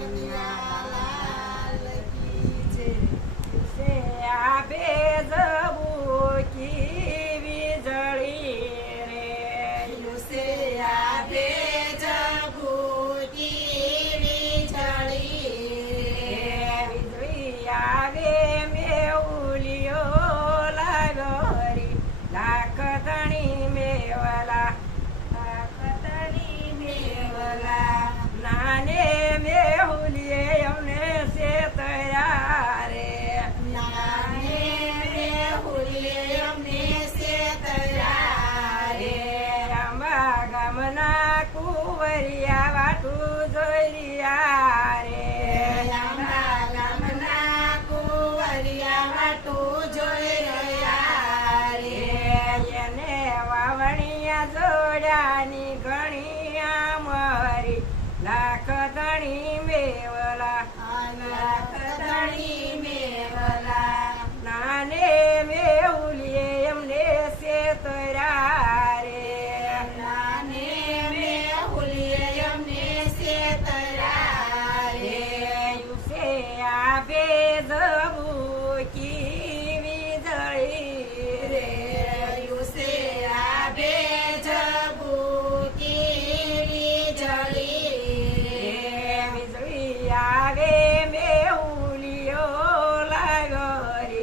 કનૈયાલાલ કી જય. દિવસે આભે ઝબૂકી વીજળી રે. દિવસે આભે ઝબૂકી વીજળી વીજળી આવે મેહુલિયો લાગ્યો રે. લાખ ધણી મેવલા નાને મેહુલીએ અમને શેતર્યા રે. નાને મેહુલીએ અમને શેતર્યા રે. આંબા ગામના કુંવરિયા વાટું જોઈ રહ્યા રે. આંબા ગામના કુંવરિયા વાટું જોઈ રહ્યા રે. એને વાવણિયા જોડ્યાની ઘણી આમરી. લાખ ધણી મેવલા લાખ ધણી મેવલા નાને મેહુલીએ અમને શેતર્યા રે. નાને મેહુલીએ અમને શેતર્યા રે. દિવસે આભે ઝબૂકી વીજળી રે. દિવસે આભે ઝબૂકી વીજળી વીજળી આવે મેહુલિયો લાગ્યો રે.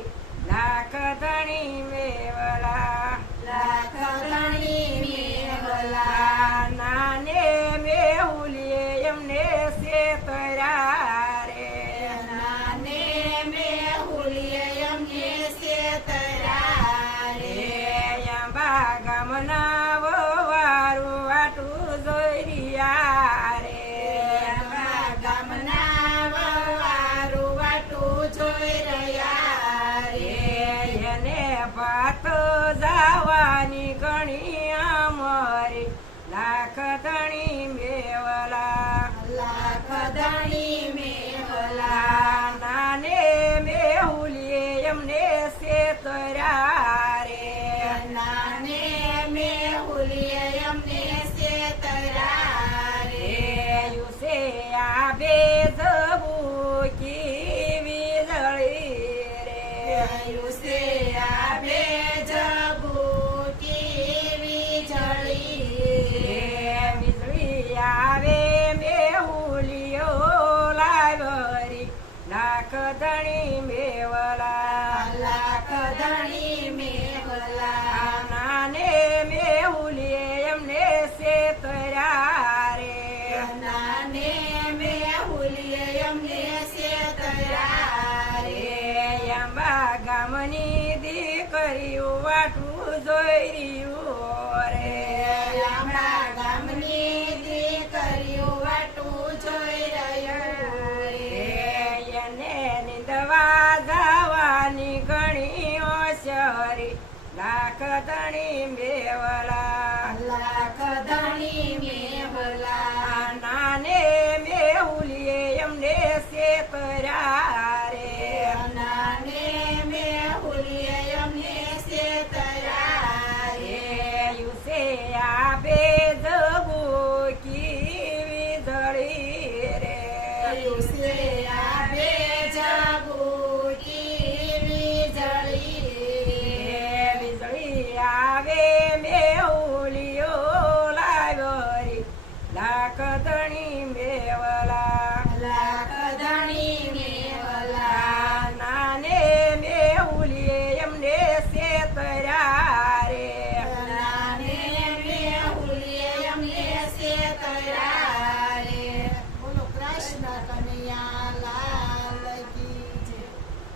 લાખ ધણી મેવલા લાખ ધણી મેવલા નાને મેહુલીએ એમને શેતર્યા રે. નાને મેહુલીએ અમને શેતર્યા રે. આંબા ગામના વવારું વાટું જોઈ રહ્યા રે. આંબા ગામના વવારું વાટું જોઈ રહ્યા રે. એને ભાત જવાની ઘણી આમરી. લાખ ધણી મેવલા લાખ ધણી મેવલા નાને મેહુલીએ એમને શેતર્યા રે. નાને મેહુલીએ અમને શેતર્યા રે. દિવસે આભે ઝબૂકી વીજળી રે. દિવસે આભે ઝબૂકી વીજળી વીજળી આવે મેહુલિયો લાગ્યો રે. લાખ ધણી મેવલા લાખ ધણી મેવલા નાને મેહુલીએ એમને શેતર્યા રે. નાને મેહુલીએ અમને શેતર્યા રે. આંબા ગામની દીકરીઓ વાટું જોઈ રહ્યું રે. આંબા ગામની દીકરીઓ વાટું જોઈ રહ્યું રે. એને નિંદવા જવાની ઘણી હોશિયારી. લાખ ધણી મેવલા લાખ ધણી મેવલા નાને મેહુલીએ એમને શેતર્યા રે. નાને મેહુલીએ અમને શેતર્યા રે. દિવસે આભે ઝબૂકી વીજળી રે. દિવસે આભે